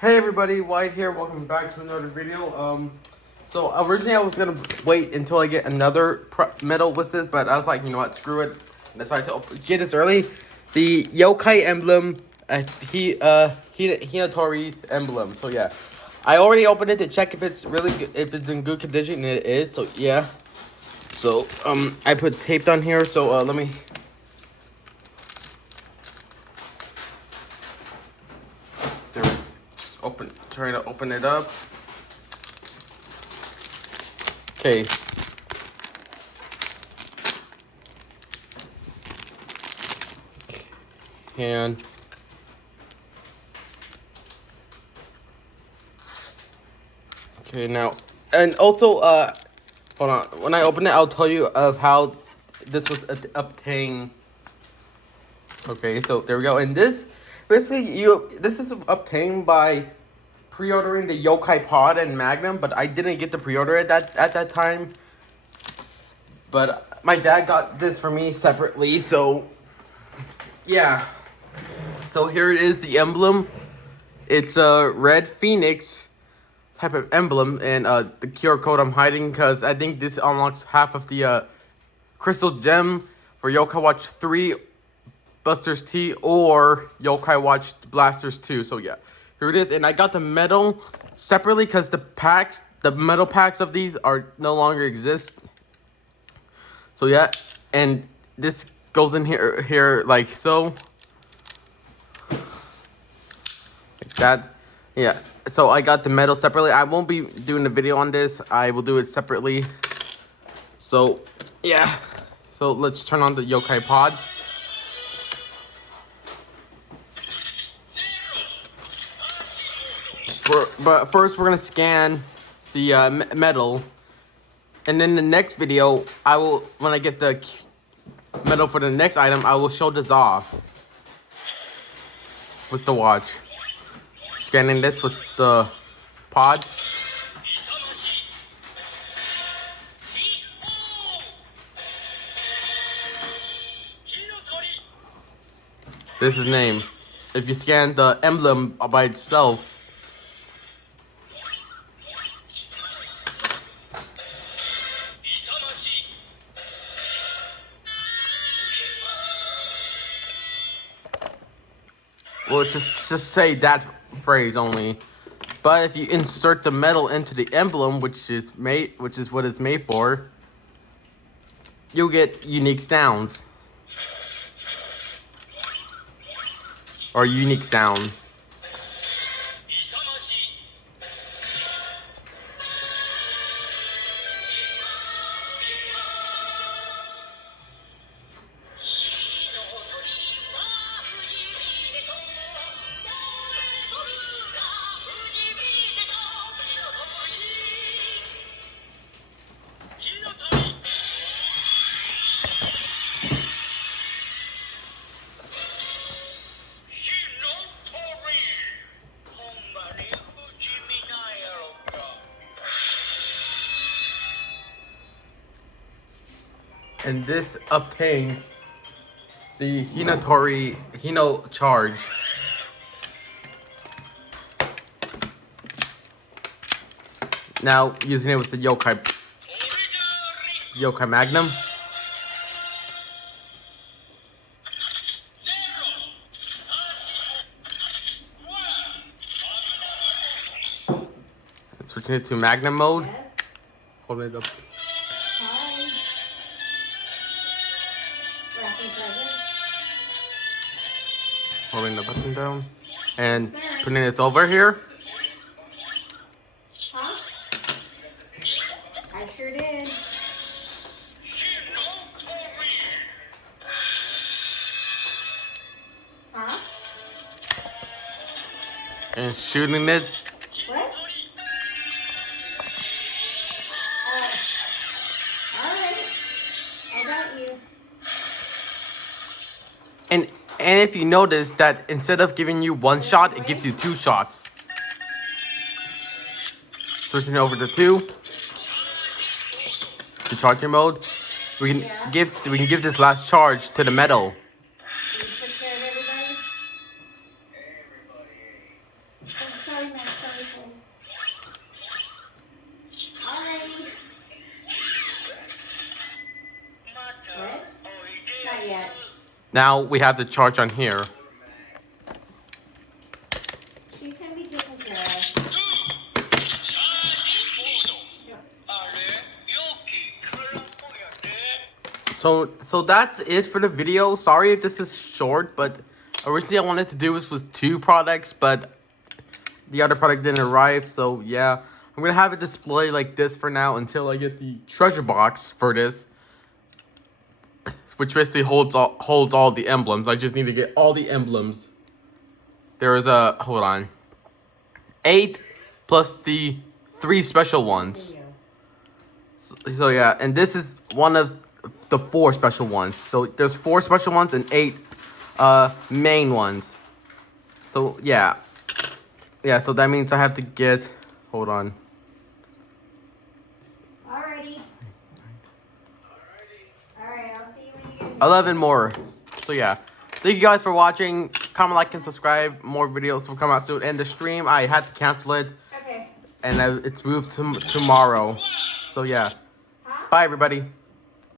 Hey everybody, White here. Welcome back to another video. So originally I was gonna wait until I get another medal with this, but I was like, you know what, screw it. I decided to get this early. The Yokai emblem, Hinatori's emblem. So yeah, I already opened it to check if it's really good, if it's in good condition, and it is. So yeah. So I put taped on here. So let me. There, just trying to open it up. Okay. And okay, now, and also, hold on. When I open it, I'll tell you of how this was obtained. Okay, so there we go. And this, basically, this is obtained by pre-ordering the Yokai Pod and Magnum, but I didn't get the pre-order at that time. But my dad got this for me separately, so yeah. So here it is, the emblem. It's a red phoenix type of emblem, and the QR code I'm hiding because I think this unlocks half of the crystal gem for Yokai Watch 3 Busters T or Yokai Watch Blasters 2. So yeah, here it is, and I got the medal separately because the metal packs of these are no longer exist. So yeah, and this goes in here like so. Like that. Yeah, so I got the medal separately. I won't be doing a video on this. I will do it separately. So, yeah. So, let's turn on the Yokai Pod. But first, we're going to scan the medal. And then the next video, when I get the medal for the next item, I will show this off with the watch. Scanning this with the pod. This is his name. If you scan the emblem by itself, well, just say that phrase only. But if you insert the metal into the emblem, which is what it's made for, you'll get unique sounds. Or unique sound. And this obtains the Hino charge. Now using it with the Yokai Magnum. Switching it to Magnum mode. Yes. Holding it up. Hi. Wrapping presents. Holding the button down. And Yes, putting it over here. Huh? I sure did. Huh? And shooting it. What? Alright. I got you. And if you notice that instead of giving you one shot, it gives you 2 shots. Switching over to 2. To charging mode. We can give this last charge to the metal. You took care of everybody? Oh, sorry, Max. Sorry. Alrighty. What? Not yet. Now we have the charge on here. She's gonna be taken care of. So that's it for the video. Sorry if this is short, but originally I wanted to do this with 2 products, but the other product didn't arrive. So yeah, I'm gonna have it display like this for now until I get the treasure box for this, which basically holds all the emblems. I just need to get all the emblems. There is a, hold on, 8 plus the 3 special ones. So yeah, and this is one of the 4 special ones. So there's 4 special ones and 8 main ones. So yeah. Yeah, so that means I have to get, hold on. Alrighty. Alright, I'll see you when you get 11 more. So yeah. Thank you guys for watching. Comment, like, and subscribe. More videos will come out soon. And the stream, I had to cancel it. Okay. And it's moved to tomorrow. So yeah. Huh? Bye everybody.